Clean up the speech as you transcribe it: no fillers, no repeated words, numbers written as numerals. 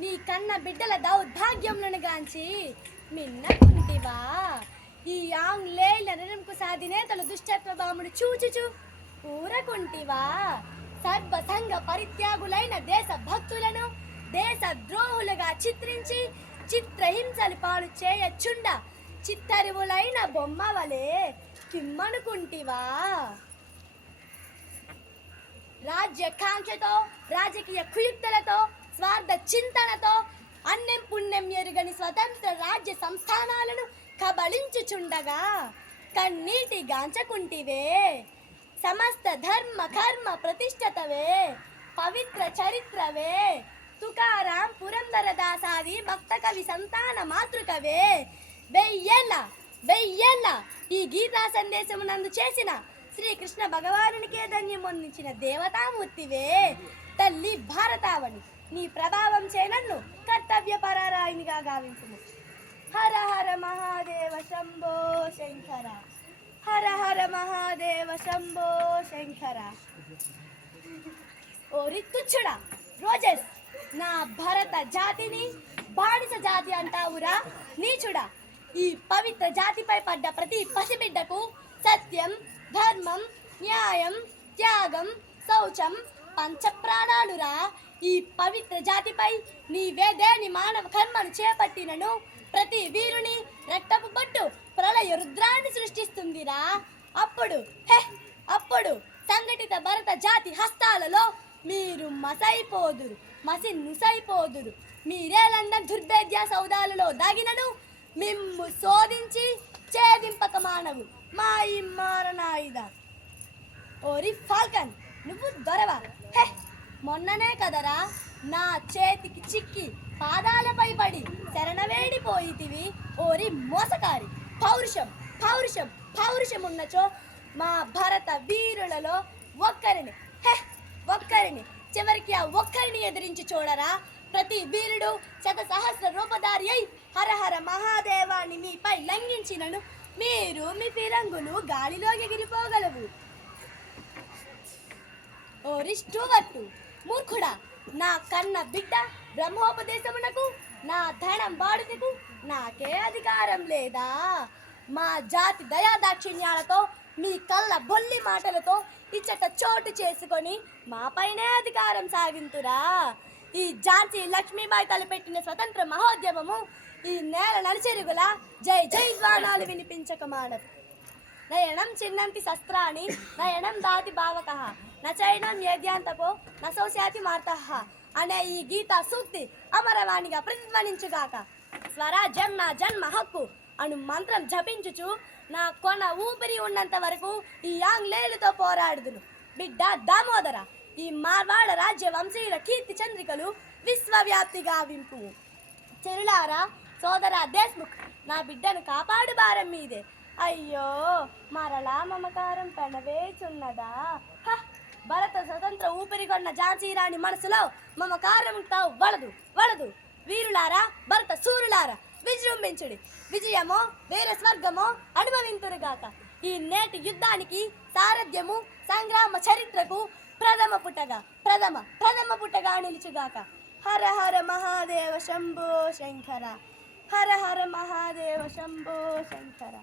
నీ కన్న బిడ్డల దౌర్భాగ్యములను గాంచి మిన్నకుంటివా? ఈ ఆంగ్లేయుల నిరంకు సాధినేతలు దుష్టప్రభావమును చూచుచు ఊరకుంటివా? సర్వసంగ పరిత్యాగులైన దేశ భక్తులను దేశ ద్రోహులుగా చిత్రించి చిత్రహింసలు పాలు చేయచుండ చిత్తరువులైన బొమ్మవలే కిమ్మనుకుంటివా? రాజ్యకాంక్షతో రాజకీయ కుయుక్తులతో స్వార్థ చింతనతో అన్నం పుణ్యం ఎరుగని స్వతంత్ర రాజ్య సంస్థానాలను కబళించుచుండగా కన్నీటి గాంచకుంటివే. సమస్త ధర్మ కర్మ ప్రతిష్టతవే, పవిత్ర చరిత్రవే, తుకారాం పురందరదాసాది భక్త కవి సంతాన మాతృకవే. వెయ్యేళ్ళ ఈ గీతా సందేశమునందు చేసిన శ్రీకృష్ణ భగవానునికే ధన్యమొందించిన దేవతామూర్తివే. తల్లి భారతావని నీ ప్రభావం చేనన్ను కర్తవ్య పరారాయణిగా గావించుము. హర హర మహాదేవ శంభో శంకర, హర హర మహాదేవ శంభో శంకర. ఓ రిత్తుచ్చుడా రోజెస్, నా భరత జాతిని బానిస జాతి అంటావురా నీచుడా. ఈ పవిత్ర జాతిపై పడ్డ ప్రతి పసిబిడ్డకు సత్యం, ధర్మం, న్యాయం, త్యాగం, శౌచం పంచప్రాణాలురా. ఈ పవిత్ర జాతిపై నీవేదేని మానవ కర్మను చేపట్టినను ప్రతి వీరుని రక్తపు బొట్టు ప్రళయ రుద్రాన్ని సృష్టిస్తుందిరా. అప్పుడు సంఘటిత భరత జాతి హస్తాలలో మీరు మసి నుసైపోదురు. మీరే లండన్ దుర్భేద్య సౌదాలలో దాగినను మిమ్ము శోధించి ఛేదింపక మానవు మా ఈ మారణాయుధ. ఓరి ఫాల్కన్, నువ్వు దొరవా? మొన్ననే కదరా నా చేతికి చిక్కి పాదాలపై పడి శరణవేడిపోయితివి. ఓరి మోసకారి, పౌరుషం ఉన్నచో మా భరత వీరులలో ఒక్కరిని చివరికి ఆ ఒక్కరిని ఎదిరించి చూడరా. ప్రతి వీరుడు శతసహస్ర రూపధారి అయి హరహర మహాదేవాన్ని మీపై లంఘించినను మీరు మీ ఫిరంగులు గాలిలో ఎగిరిపోగలవు. ఓరి స్టూవర్టు మూర్ఖుడా, నా కన్న బిడ్డ బ్రహ్మోపదేశమునకు నా ధనం బాడుటకు నాకే అధికారం లేదా? మా జాతి దయాదాక్షిణ్యాలతో మీ కళ్ళ బొల్లి మాటలతో ఇచ్చట చోటు చేసుకొని మాపైనే అధికారం సాగింతురా. ఈ ఝాన్సీ లక్ష్మీబాయి తలపెట్టిన స్వతంత్ర మహోద్యమము ఈ నేల నడిచెరుగులా జై జై ధ్వానాలు వినిపించక మానదు. నయనం చిన్నంతి శస్త్రాన్ని నయనం దాతి భావకః నచైనం ఏద్యాంతపో నశోస్యాతి మార్తః అనే ఈ గీతా సూక్తి అమరవాణిగా ప్రతిధ్వనించుగాక. స్వరాజ్యం నా జన్మ హక్కు అను మంత్రం జపించుచు నా కొన ఊపిరి ఉన్నంత వరకు ఈ ఆంగ్లేయులతో పోరాడుదును. బిడ్డ దామోదర, ఈ మార్వాడ రాజ్య వంశీయుల కీర్తి చంద్రికలు విశ్వవ్యాప్తిగా వింపు. చెరులారా, సోదరా దేశ్ముఖ్, నా బిడ్డను కాపాడు భారం మీదే. అయ్యో, మరలా మమకారం పెనవేచున్నదా? భరత స్వతంత్ర ఊపిరిగొన్న ఝాన్సీ రాణి మనసులో మమకారం వలదు. వీరులారా, భరత సూరులారా, విజృంభించుడి. విజయమో వీర స్వర్గమో అనుభవింతురుగాక. ఈ నేటి యుద్ధానికి సారథ్యము సంగ్రామ చరిత్రకు ప్రథమ పుట్టగా నిలుచుగాక. హర హర మహాదేవ శంభో శంకర, హర హర మహాదేవ శంభో శంకర.